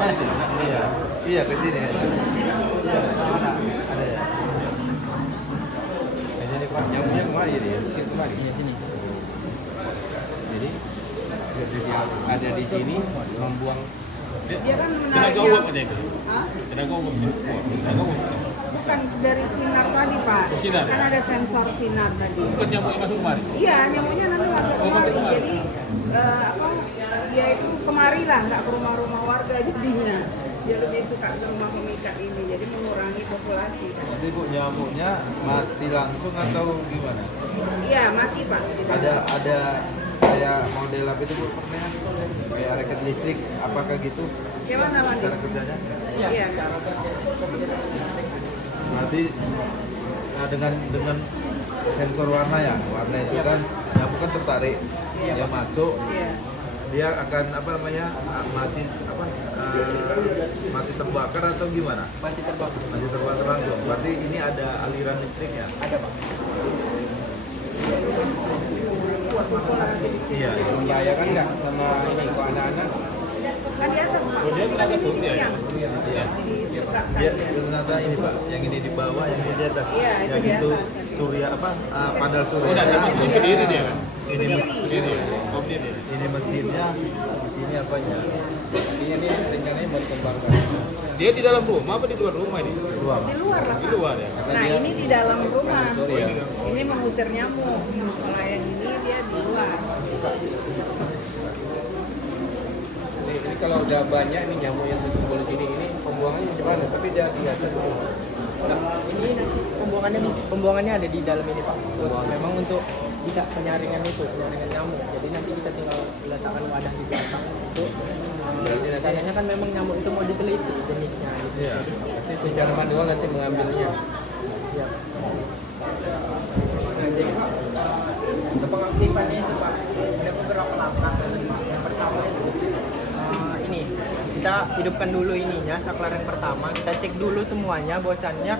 kemarin itu. Iya, iya ke sini. Iya, mana? Ada ya. Ke sini Pak. Nyamuknya kemari jadi di sini kemari. Di sini. Jadi ada di sini membuang. Dia kan Tenaga menariknya. uap aja itu. Hah? Tenaga uap. Tenaga uap. Bukan dari sinar tadi Pak. Sinar. Kan ada sensor sinar tadi. Bukan nyamuk yang masuk kemari. Iya, nyamuknya nanti masuk Oh, masuk kemari. kemari. Jadi apa? Dia itu kemari lah, nggak ke rumah-rumah warga jadinya. Dia lebih suka ke rumah pemikat ini, jadi mengurangi populasi. Nanti Bu nyamuknya mati langsung atau gimana? Iya, mati Pak. Ada kayak model apa itu Bu pernah? Kayak raket listrik apakah gitu? Gimana Mandi? Cara kerjanya? Iya. Berarti dengan sensor warna ya, warna itu kan nyamuk kan tertarik, dia masuk, Iya. dia akan apa namanya mati mati terbakar atau gimana? Mati terbakar. Mati terbakar langsung. Berarti ini ada aliran listriknya. Ada Pak. Populasi di sini. Iya. Membahayakan nggak sama ini kok anak-anak? Kan di atas Pak. Oh, dia tenaga Ini surya ya? tiang. Iya. Ditegakkan Dia dia. ternyata ini Pak, yang ini di bawah, yang ini di atas. Iya, itu yang di itu atas. surya apa? Panel surya. Oh, dan masuk berdiri dia kan? Ini Berdiri. Oh, berdiri. ini mesinnya, mesinnya apanya? Artinya dia rencananya mau dikembangkan. Dia di dalam rumah apa di luar rumah ini? Ruang. Di luar lah Di Pak. luar ya. Nah ini di dalam rumah. Surya. Ini mengusir nyamuk. Kalau yang ini dia di luar. Ini kalau udah banyak nih nyamuk yang berkumpul di sini, ini pembuangannya gimana? Tapi dia di atas dulu. Ini nanti pembuangannya ada di dalam ini Pak. Terus memang untuk bisa penyaringan nyamuk. Jadi nanti kita tinggal letakkan wadah di belakang untuk rencananya kan memang nyamuk itu mau diteliti jenisnya. Gitu. Iya. Nanti secara manual nanti mengambilnya. Ya. Nah, jadi Pak, untuk pengaktifannya itu Pak, ada beberapa langkah. Yang pertama itu ini, kita hidupkan dulu ininya, saklar yang pertama. Kita cek dulu semuanya, bahwasannya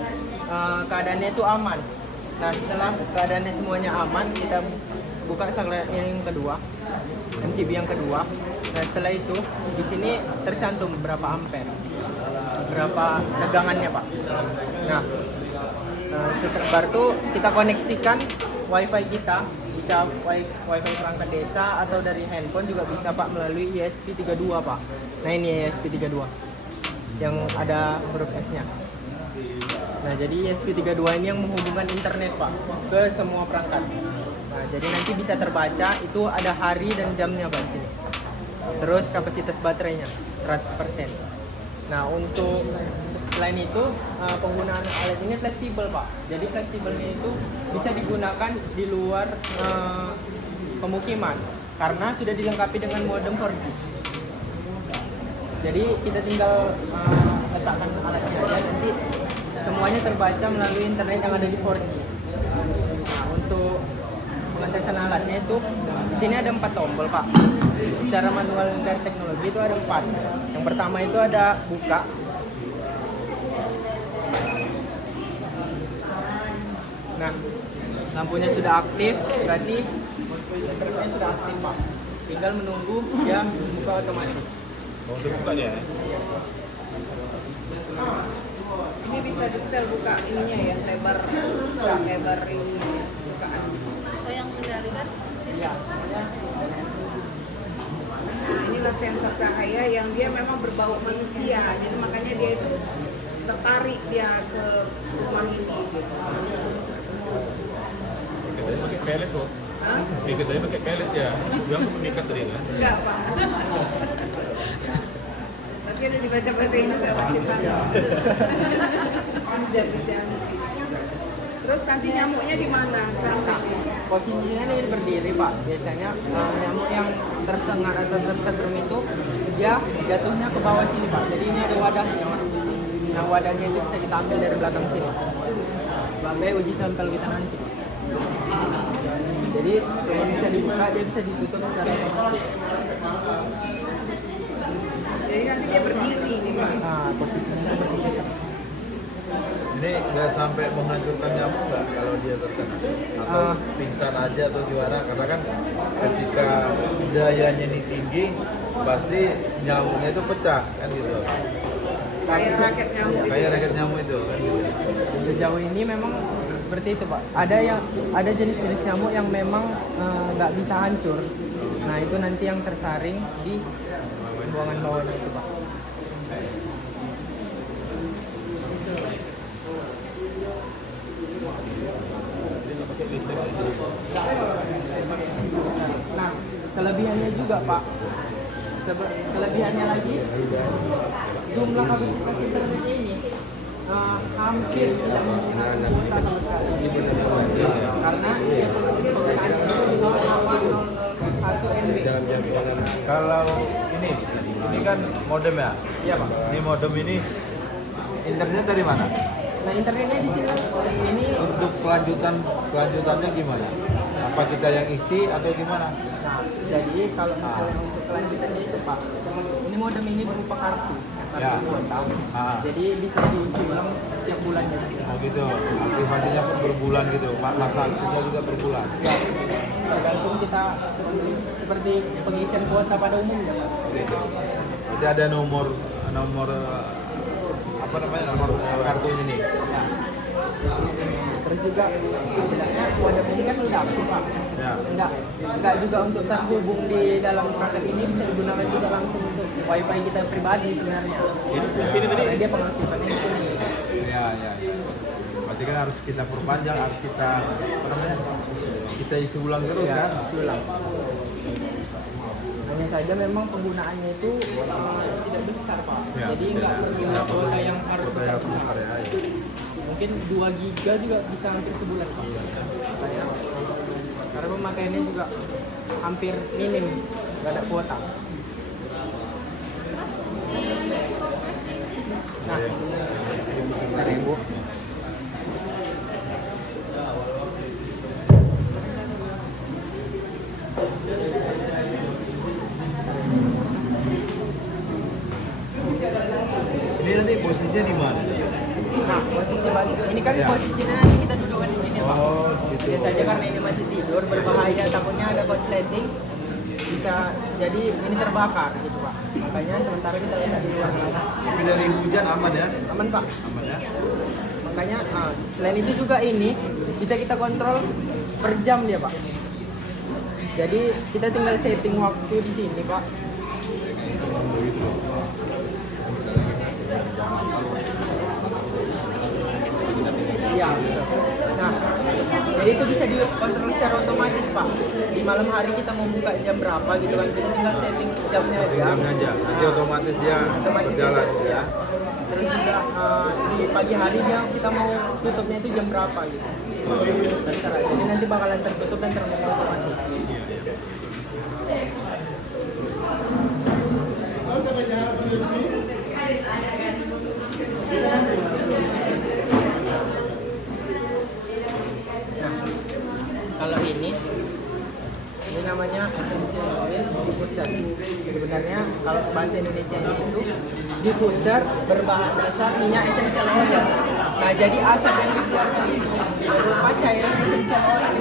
keadaannya itu aman. Nah, setelah keadaannya semuanya aman, kita buka saklar yang kedua, MCB yang kedua. Nah, setelah itu di sini tercantum berapa ampere, berapa tegangannya Pak. Nah, setelah itu kita koneksikan WiFi kita, bisa WiFi perangkat desa atau dari handphone juga bisa Pak melalui ESP32 Pak. Nah ini ESP32 yang ada huruf S-nya. Nah jadi ESP32 ini yang menghubungkan internet Pak ke semua perangkat. Nah jadi nanti bisa terbaca itu ada hari dan jamnya Pak di sini. Terus kapasitas baterainya 100%. Nah untuk selain itu penggunaan alat ini fleksibel Pak. Jadi fleksibelnya itu bisa digunakan di luar pemukiman karena sudah dilengkapi dengan modem 4G. Jadi kita tinggal letakkan alatnya aja, nanti semuanya terbaca melalui internet yang ada di 4G. Nah, untuk pengetesan alatnya itu di sini ada 4 tombol Pak. Secara manual dari teknologi itu ada 4. Yang pertama itu ada buka. Nah, lampunya sudah aktif, berarti interface sudah aktif Pak. Tinggal menunggu dia buka otomatis. Oh, udah buka dia. Ini bisa di setel buka ininya ya, lebar, bisa lebar ini bukaan. Oh yang dari kan? Iya, semuanya. Nah inilah sensor cahaya yang dia memang berbau manusia, jadi makanya dia itu tertarik dia ke rumah ini gitu. Kita pakai pelet tuh. Hah? Kita pakai pelet ya. Bilang tuh mengikat tadi kan. Enggak Pak. Tapi ada dibaca-bacain juga pasti Pak. Jangan. Terus nanti nyamuknya di mana? Posisinya ini berdiri Pak. Biasanya nyamuk yang tersengat atau tersetrum itu dia jatuhnya ke bawah sini Pak. Jadi ini ada wadahnya. Nah wadahnya itu bisa kita ambil dari belakang sini. Sampai uji sampel kita nanti. Jadi sebelum bisa dibuka dia bisa ditutup secara otomatis. Jadi nanti dia berdiri nih Pak. Nah posisinya berdiri. Ini nggak sampai menghancurkan nyamuk nggak kalau dia terkena? Atau pingsan aja atau gimana? Karena kan ketika dayanya ini tinggi, pasti nyamuknya itu pecah kan gitu. Kayak raket nyamuk itu. Kayak raket nyamuk itu kan gitu. Sejauh ini memang seperti itu Pak. Ada jenis-jenis nyamuk yang memang nggak bisa hancur. Nah itu nanti yang tersaring di buangan bawahnya itu Pak. Nah kelebihannya juga Pak. Kelebihannya lagi jumlah kapasitas internet ini hampir tidak mempunyai kuota sama sekali karena penggunaannya itu 0,001 MB. dalam jangkauan Kalau ini kan modem ya? Iya Pak. Ini modem ini internetnya dari mana? Nah internetnya di sini ini. Untuk kelanjutannya gimana? Apa kita yang isi atau gimana? Nah jadi kalau misalnya untuk kelanjutannya itu Pak, ini modem ini berupa kartu Ya. kuota. Jadi bisa diisi ulang setiap bulannya. Oh gitu. Aktivasinya pun berbulan gitu. Masa aktifnya juga berbulan. Ya, tergantung kita seperti pengisian kuota pada umumnya Pak. Gitu. Jadi ada nomor apa namanya nomor kartunya nih. Nah, terus juga sebenarnya modem ini kan udah aktif Pak. Ya. Enggak juga untuk terhubung di dalam perangkat ini bisa digunakan juga langsung untuk wifi kita pribadi sebenarnya. Ini tadi Karena dia pengaktifan di sini. Ya. Berarti kan harus kita perpanjang, harus kita apa namanya? Kita isi ulang terus Ya, kan? isi ulang. Hanya saja memang penggunaannya itu tidak besar Pak. Ya, Jadi enggak punya kuota yang harus Kota yang besar. besar ya. Mungkin 2 giga juga bisa hampir sebulan Pak. Makanya, karena pemakaiannya juga hampir minim, nggak ada kuota. Nah, bentar ya Bu. Ini nanti posisinya di mana? Nah, posisi balik. Ini kan Ya. posisinya nanti kita dudukkan di sini Pak. Oh, situ. Biasa saja karena ini masih tidur, berbahaya, takutnya ada korsleting, bisa jadi ini terbakar gitu Pak. Makanya sementara kita letak di luar sana. Tapi dari hujan aman ya? Aman Pak. Aman ya? Makanya selain itu juga ini bisa kita kontrol per jam dia Pak. Jadi kita tinggal setting waktu di sini Pak. Iya. Nah, jadi itu bisa dikontrol secara otomatis Pak. Di malam hari kita mau buka jam berapa gitu kan, kita tinggal setting jamnya aja. Jamnya aja. Nanti otomatis dia Otomatis berjalan setting, ya. Terus juga di pagi hari dia kita mau tutupnya itu jam berapa gitu. Terserah. Jadi nanti bakalan tertutup dan terbuka otomatis. Nah, kalau ini namanya essential oil diffuser. Sebenarnya kalau bahasa Indonesia itu diffuser berbahan dasar minyak essential oil. Nah, jadi asap yang dikeluarkan itu berupa cairan essential oil.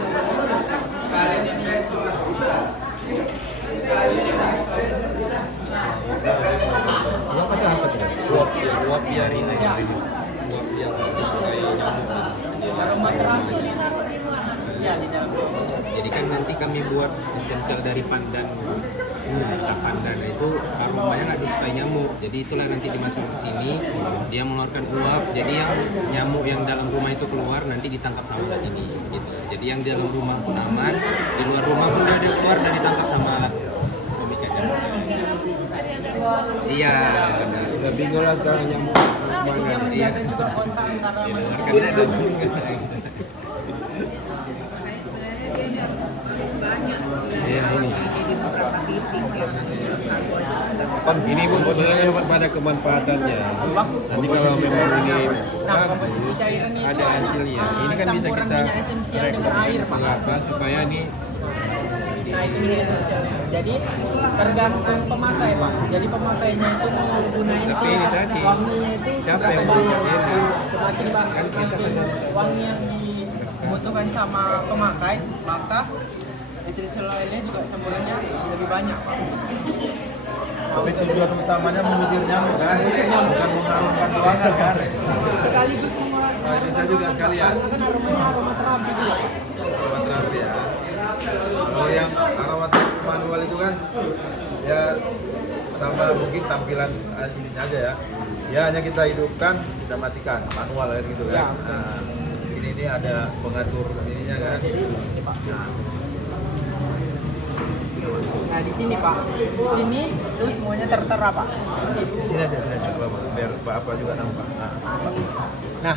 yang pada asap ya. Uap biar ini. Ya. Uap biar supaya nyamuk. Aroma terapi. Ya, di dalam. Jadi kan nanti kami buat esensial dari pandan. Pandan itu aromanya nggak disukai nyamuk. Jadi itulah nanti dimasukkan ke sini, dia mengeluarkan uap. Jadi yang nyamuk yang dalam rumah itu keluar nanti ditangkap sama alat ini. Gitu. Jadi yang di dalam rumah pun aman, di luar rumah pun dia keluar dan ditangkap sama alat pemikat nyamuk. Iya, benar. Udah bingung lah sekarang nyamuk Jadi dia mana. menjaga juga kontak antara Dia manusia mengeluarkan dan nyamuk. Makanya sebenarnya dia ini harus banyak Iya, ini. di beberapa titik ya. Satu aja enggak. Ini pun sebenarnya pada kemanfaatannya. Nanti kalau memang ini Nah, komposisi cairan itu ada hasilnya. Ini kan bisa campuran kita minyak esensial dengan air, Pak. mengapa supaya ini Nah, itu minyak esensialnya. Jadi tergantung pemakai, Pak. Jadi pemakainya itu mau gunain Tapi ini tadi, wanginya itu siapa seberapa yang banyak. menggunakan? Semakin Kan kita semakin wangi yang dibutuhkan sama pemakai, maka essential oilnya juga campurannya lebih banyak, Pak. Tapi tujuan utamanya mengusir nyamuk kan, bukan mengharumkan ruangan kan. Sekaligus semua. Nah, ini saya juga sekalian. Karena kan aromanya aroma terapi juga. Aromaterapi ya. Kalau yang aromaterapi manual itu kan ya sama mungkin tampilan ininya aja ya. Ya hanya kita hidupkan, kita matikan manual kan gitu kan. Ya. Nah, ini ada pengatur ininya kan. Ini Pak. Nah, Nah di sini Pak, di sini itu semuanya tertera Pak. di sini aja coba Pak, biar Pak juga nampak. Nah,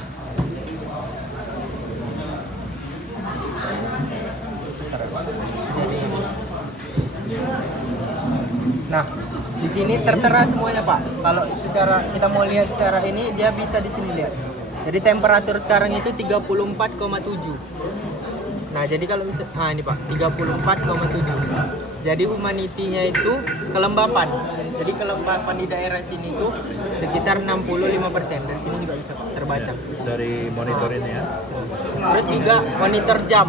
jadi nah di sini tertera semuanya Pak. Kalau secara kita mau lihat secara ini dia bisa di sini lihat. Jadi temperatur sekarang itu 34,7. Nah jadi kalau bisa, ini Pak 34,7. Jadi humanity-nya itu kelembapan. Jadi kelembapan di daerah sini itu sekitar 65%. Dari sini juga bisa Pak terbaca. Dari monitor ini ya. Terus juga monitor jam.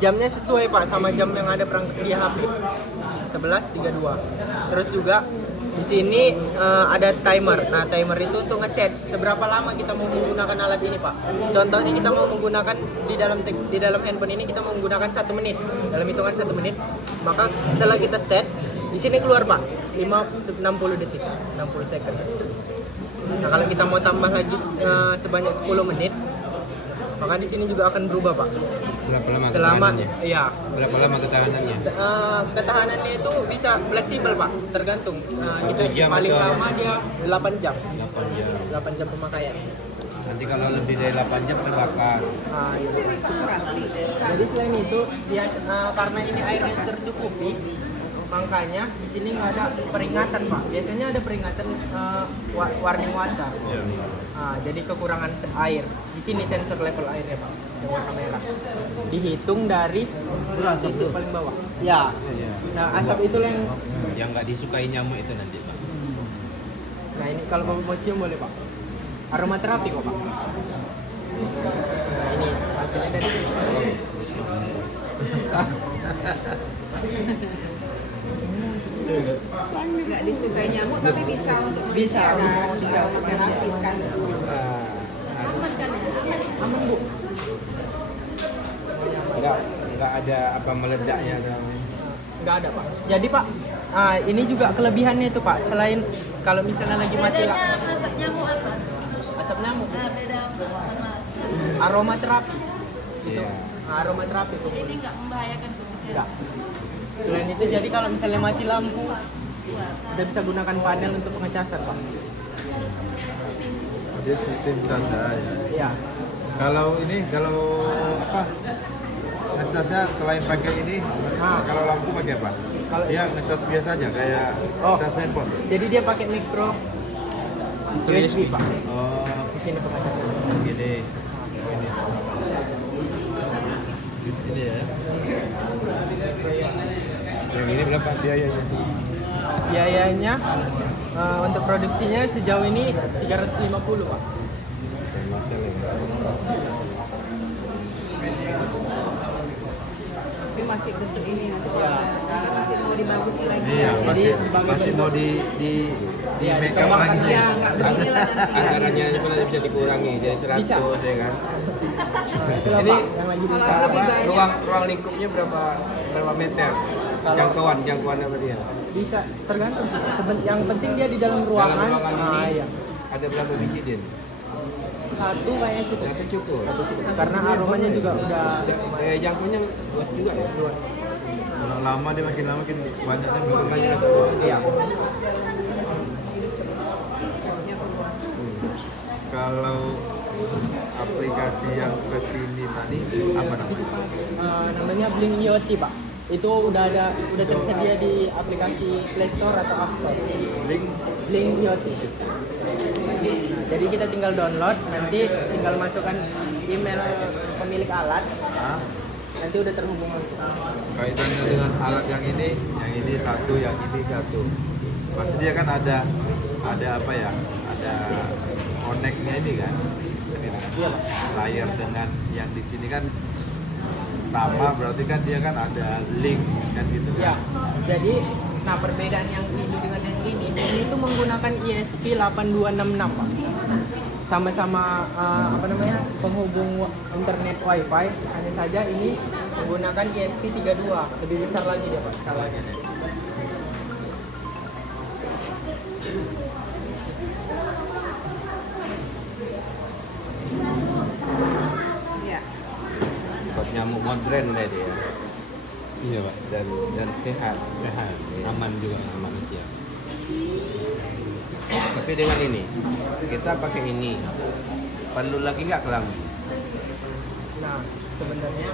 Jamnya sesuai Pak sama jam yang ada perangkat di HP. 11.32. Terus juga di sini ada timer. Nah, timer itu untuk ngeset seberapa lama kita mau menggunakan alat ini, Pak. Contohnya kita mau menggunakan di dalam handphone ini kita mau menggunakan 1 menit. Dalam hitungan 1 menit, maka setelah kita set, di sini keluar, Pak, 60 detik, 60 second. Nah, kalau kita mau tambah lagi sebanyak 10 menit, maka di sini juga akan berubah, Pak. Berapa lama Selama ketahanannya? iya. Berapa lama ketahanannya? Ketahanannya itu bisa fleksibel Pak, tergantung. Itu jam paling atau lama dia 8 jam. 8 jam. 8 jam pemakaian. Nanti kalau lebih dari 8 jam terbakar. Iya. Jadi selain itu dia karena ini airnya tercukupi, makanya di sini nggak ada peringatan Pak. Biasanya ada peringatan warning water. Jadi kekurangan air. Di sini sensor level airnya Pak, yang warna merah. Dihitung dari itu paling bawah. Ya. Nah asap itu Yang nggak disukai nyamuk itu nanti Pak. Nah ini kalau Bapak mau cium boleh Pak. Aromaterapi kok Pak. Nah ini hasilnya dari sini. Nggak disukai nyamuk tapi bisa untuk Bisa, manusia kan, bisa. bisa untuk terapi sekali. Aman Bu. Enggak ada apa meledaknya atau Nggak ada Pak. Jadi Pak, ini juga kelebihannya itu Pak. Selain kalau misalnya lagi mati lah. Asap nyamuk apa? Asap nyamuk. Nah, beda sama Aromaterapi. Itu. Iya. Aromaterapi. ini nggak membahayakan ke kesehatan. Enggak. Selain itu jadi kalau misalnya mati lampu, kita bisa gunakan panel untuk pengecasan Pak. Dia sistem canda ya. Iya. Kalau apa? Ngecasnya selain pakai ini, kalau lampu pakai apa? Kalau- Dia ngecas biasa aja kayak ngecas handphone. Jadi dia pakai micro USB Pak. Oh, Di sini pengecasan. gini. Ini ya. yang ini berapa biayanya? Biayanya untuk produksinya sejauh ini 350 Pak. Tapi masih bentuk ini nanti karena masih mau dibagusin lagi. Iya, Jadi masih sebagai mau di Iya, make up dikembangkan lagi. Ya nggak begini lah nanti. Anggarannya sebenarnya bisa dikurangi jadi 100 Bisa. ya kan. Itulah Ini Pak yang lagi kalau bisa. lebih banyak. ruang lingkupnya berapa meter? Kalau- Jangkauan apa dia? Bisa tergantung sih. Yang penting dia di dalam ruangan. Dalam ruangan ini Iya. ada berapa biji din? Satu kayaknya cukup. Satu cukup. Karena aromanya juga udah Jangkauannya luas juga ya. luas. Kalau lama dia makin lama makin banyaknya belum. Iya. Kalau aplikasi yang kesini tadi apa namanya? Namanya Blink IoT Pak. Itu udah tersedia di aplikasi Play Store atau App Store. Link Blink IoT. Nah, jadi kita tinggal download, nanti tinggal masukkan email pemilik alat, nanti udah terhubung langsung. kaitannya dengan alat yang ini satu, yang ini satu. Pasti dia kan ada apa ya? Ada connect-nya ini kan. Iya. Layar dengan yang di sini kan sama, berarti kan dia kan ada link kan gitu Ya, kan. jadi Nah, perbedaan yang ini dengan yang ini tuh menggunakan ESP 8266, Pak. Sama-sama penghubung internet WiFi, hanya saja ini menggunakan ESP 32, lebih besar lagi dia, Pak, skalanya. Ya. Buat nyamuk modern deh dia Iya Pak. dan sehat. Sehat, aman juga sama manusia. Tapi dengan ini kita pakai ini perlu lagi nggak kelambu? Nah, sebenarnya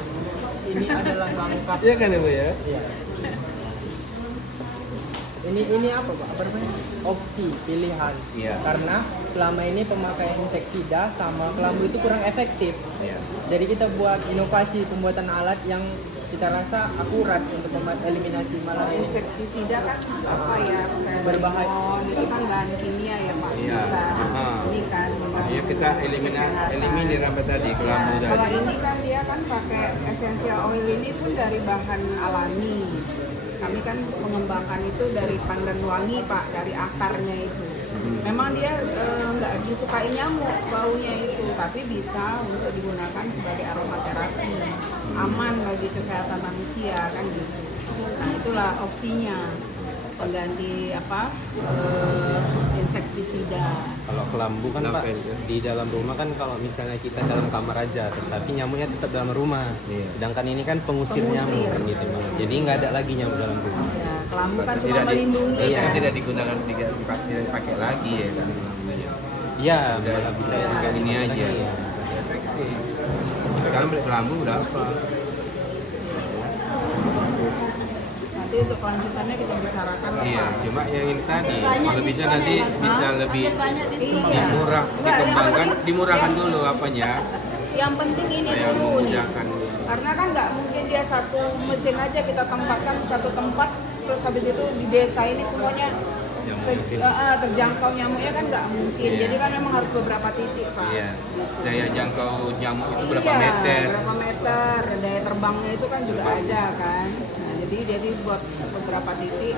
ini adalah langkah. Iya kan Ibu ya? Iya. Ini apa Pak? Apa namanya? Opsi pilihan. Iya. Karena selama ini pemakaian inseksida sama kelambu itu kurang efektif. Iya. Jadi kita buat inovasi pembuatan alat yang kita rasa akurat untuk eliminasi malaria. Insektisida kan apa ya? Kayak Berbahaya. hormon, itu kan bahan kimia ya Pak. Iya. Bisa. Ah. Ini kan mengganggu Iya kita kesehatan. eliminir apa tadi kelambu Kalau tadi. ini kan dia kan pakai essential oil ini pun dari bahan alami. Kami kan mengembangkan itu dari pandan wangi Pak, dari akarnya itu. Memang dia nggak disukai nyamuk baunya itu, tapi bisa untuk digunakan sebagai aromaterapi, aman bagi kesehatan manusia kan gitu. Nah itulah opsinya pengganti insektisida. Kalau kelambu kan Pak, Kenapa itu? di dalam rumah kan kalau misalnya kita dalam kamar aja, tetapi nyamuknya tetap dalam rumah. Iya. Sedangkan ini kan pengusir Pengusir. nyamuk kan gitu Pak. Jadi nggak ada lagi nyamuk dalam rumah. Ya, kelambu kan cuma Tidak di- melindungi Iya. kan. Tidak digunakan tidak dipakai lagi ya kan kelambunya. Iya, Udah malah bisa ya, pakai ini aja. lagi. Efektif. Sekarang beli kelambu berapa? Nanti untuk kelanjutannya kita bicarakan lah, Iya, Pak. cuma yang ini tadi Banyak kalau bisa diskon nanti ya, Mas? bisa lebih Makin banyak diskon. Iya. murah Enggak, yang dikembangkan, penting- dimurahkan yang- dulu apanya. Yang penting ini Yang dulu nih. memudahkan. Karena kan nggak mungkin dia satu mesin aja kita tempatkan satu tempat, terus habis itu di desa ini semuanya Nyamuk ter- mesin. terjangkau nyamuknya kan nggak mungkin. Iya. Jadi kan memang harus beberapa titik Pak. Iya. Daya jangkau nyamuk itu berapa Iya, meter? berapa meter, daya terbangnya itu kan juga ada kan. Nah, jadi buat beberapa titik,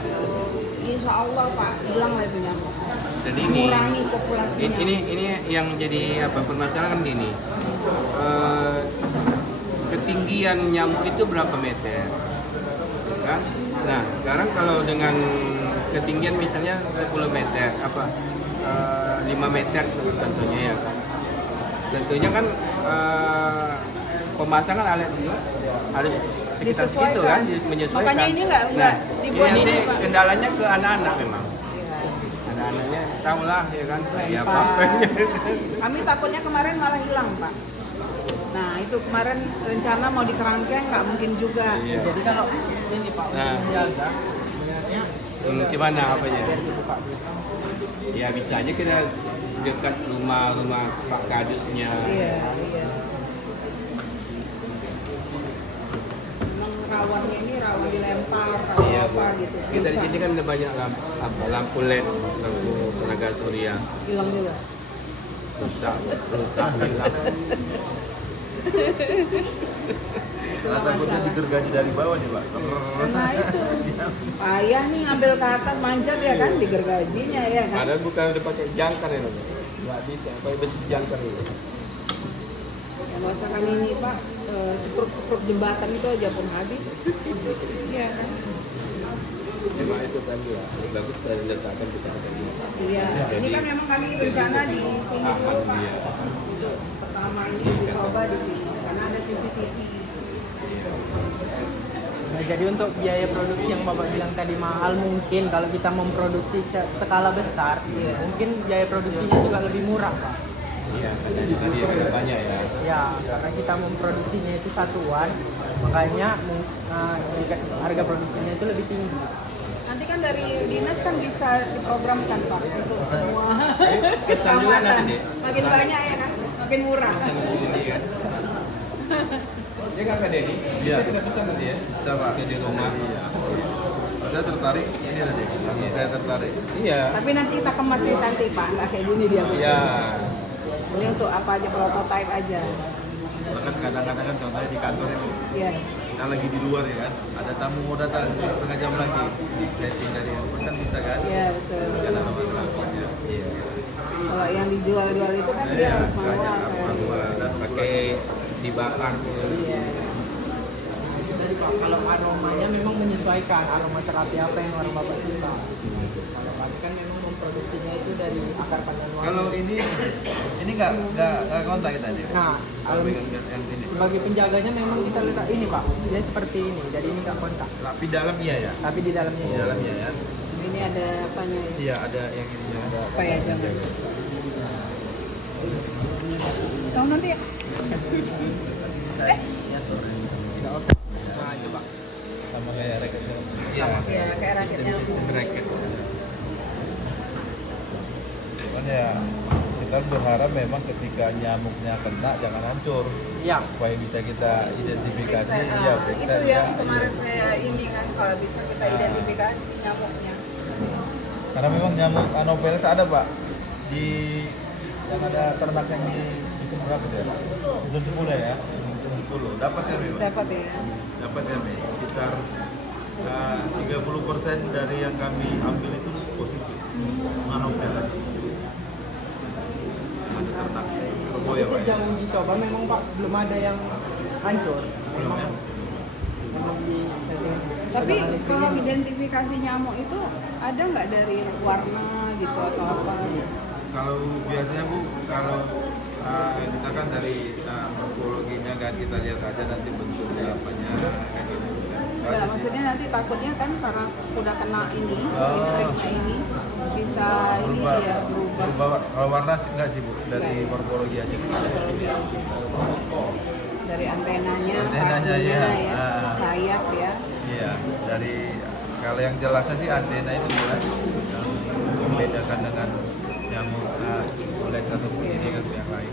insya Allah Pak hilang lah itu nyamuk. Dan ini Mengurangi populasinya. ini yang jadi apa permasalahan gini. Ketinggian nyamuk itu berapa meter? Kan? Nah, sekarang kalau dengan ketinggian misalnya 10 meter apa 5 meter tentunya ya. Tentunya kan pemasangan alat ini harus sekitar segitu kan menyesuaikan. Makanya ini nggak dibuat ini ini nanti Pak. kendalanya ke anak-anak memang. Iya. Anak-anaknya tahu lah ya kan. Ya Lempar. apa Kami takutnya kemarin malah hilang Pak. Nah itu kemarin rencana mau di kerangkeng nggak mungkin juga. Iya. Jadi kalau ini Pak untuk Nah. menjaga sebenarnya Gimana apanya? biar dibuka dulu. Ya bisa aja kita dekat rumah Pak Kadusnya. Iya, iya. Memang rawannya ini rawan dilempar, rawan Iya, apa Bu. gitu. Kita di Bisa. sini kan ada banyak lampu LED, lampu tenaga surya. Hilang juga. Rusak hilang. Itulah takutnya masalah. digergaji dari bawah nih Pak. Nah itu payah nih ngambil ke atas manjat ya kan digergajinya ya kan. Padahal bukan udah pakai jangkar ya, Mas. Nggak bisa, pakai besi jangkar itu. Ya nggak usah kan ini Pak, sepruk jembatan itu aja pun habis. Iya kan. Memang itu tadi ya, lebih bagus dari letakkan kita tadi. Iya. Ini kan memang kami rencana di sini dulu Pak. Iya. Untuk pertama ini dicoba di sini karena ada CCTV. Nah, jadi untuk biaya produksi yang Bapak bilang tadi mahal, mungkin kalau kita memproduksi skala besar, mungkin biaya produksinya juga lebih murah, Pak. Iya, tadi ada banyak ya. Ya, karena kita memproduksinya itu satuan, makanya harga produksinya itu lebih tinggi. Nanti kan dari dinas kan bisa diprogramkan Pak untuk semua Kesan juga nanti deh. makin banyak ya kan, makin murah. Pesan ini kan. Dia kan Kak Denny, bisa Iya. kita pesan nanti ya? Bisa Pak. Di rumah. Saya tertarik ini tadi. Langsung saya tertarik. Iya. Tapi nanti kita kemas yang cantik Pak, nggak kayak gini dia. Iya. Ini untuk apa aja, prototype aja. Karena kan kadang-kadang kan contohnya di kantor ini Iya. kita kita lagi di luar ya kan, ada tamu mau datang setengah jam lagi, setting dari handphone kan bisa kan? Iya betul. Kan ada masalahnya. Iya. Kalau yang dijual-jual itu kan dia harus manual kayak. Pakai dibakar. Iya. Jadi Pak, kalau aromanya memang menyesuaikan aroma terapi apa yang orang Bapak suka. Kalau kami kan memang memproduksinya itu dari akar pandan wangi. Kalau ini nggak kontak kita nih. Nah, Yang ini. sebagai penjaganya memang kita letak ini Pak, dia seperti ini, jadi ini nggak kontak. Tapi dalam iya ya. Tapi di dalamnya Di ini. dalamnya ya. Ini ada apanya ya? Iya ada yang ini ada. Apa ya jangan. Tahu nanti ya? Nah, coba. Sama kayak racket. Iya, Iya kayak raketnya. racket. Cuman ya kita berharap memang ketika nyamuknya kena jangan hancur. Iya. Supaya bisa kita identifikasi. Ya, Itu yang kemarin saya ini kan kalau bisa kita identifikasi nyamuknya. Karena memang nyamuk Anopheles ada Pak di yang ada ternak yang di dusun berapa ya? Dusun 10 ya? Dusun 10. Dapat ya memang? Dapat ya. Dapat ya Mi. Sekitar 30% dari yang kami ambil itu positif. Anopheles. Ada ternak kebo ya Pak. ya? Sejauh uji coba memang Pak belum ada yang hancur. Belum ya? Memang di Tapi kalau identifikasi nyamuk itu ada nggak dari warna gitu atau apa? Kalau biasanya Bu, kalau kita kan dari morfologinya kan kita lihat aja nanti bentuknya apanya kayak gitu. Enggak, maksudnya nanti takutnya kan karena udah kena ini, listriknya ini bisa ini ya berubah. Kalau warna sih enggak sih Bu, dari morfologi aja. Dari antenanya, Antenanya, pakunya ya. ya, sayap ya. Iya, dari kalau yang jelasnya sih antena itu jelas yang membedakan dengan nyamuk kulit ataupun ini kan yang lain.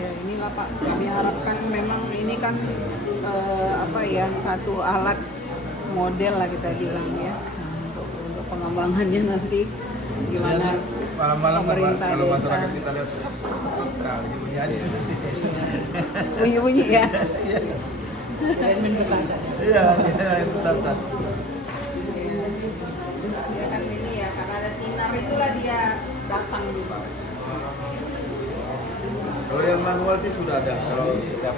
Ya inilah Pak, kami harapkan memang ini kan apa ya satu alat model lah kita bilang ya untuk pengembangannya nanti gimana Malam-malam pemerintah kalau desa. masyarakat kita lihat bunyi aja. Bunyi-bunyi ya. dan petasan. Iya, petasan. Dia kan ini ya karena ada sinar itulah dia datang gitu. Kalau yang manual sih sudah ada. Kalau ya,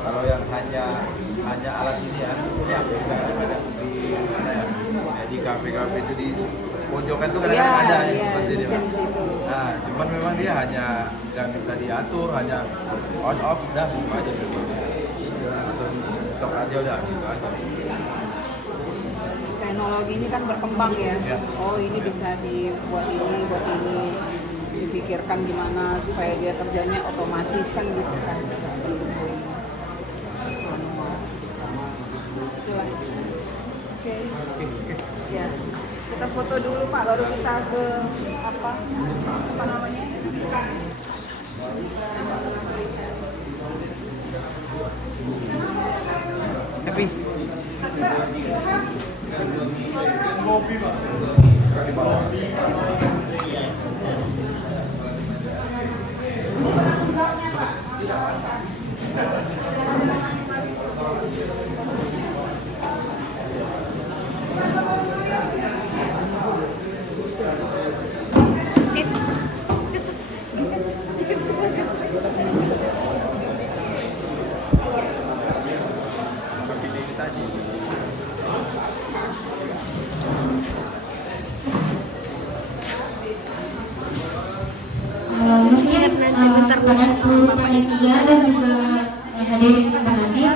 kalau yang hanya alat ini ya, yang kita ada di mana ya? Di kafe-kafe itu di pojokan itu kadang-kadang ada yang seperti ini. mesin situ. Nah, cuman memang dia hanya nggak bisa diatur, hanya on off dah buka aja gitu. Atau cok aja udah gitu aja. Teknologi ini kan berkembang ya. Ya. Oh ini bisa dibuat ini, buat ini. Dipikirkan gimana supaya dia kerjanya otomatis kan gitu kan. Itulah. Oke. Ya. Kita foto dulu Pak, baru kita ke apa namanya? Tapi mungkin kepada seluruh panitia dan juga hadirin yang hadir